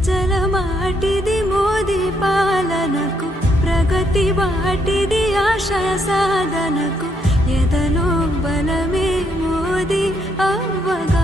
ప్రజల మాటిది మోదీ పాలనకు, ప్రగతి వాటిది ఆశయ సాధనకు, ఎదలో బలమే మోదీ అవ్వగా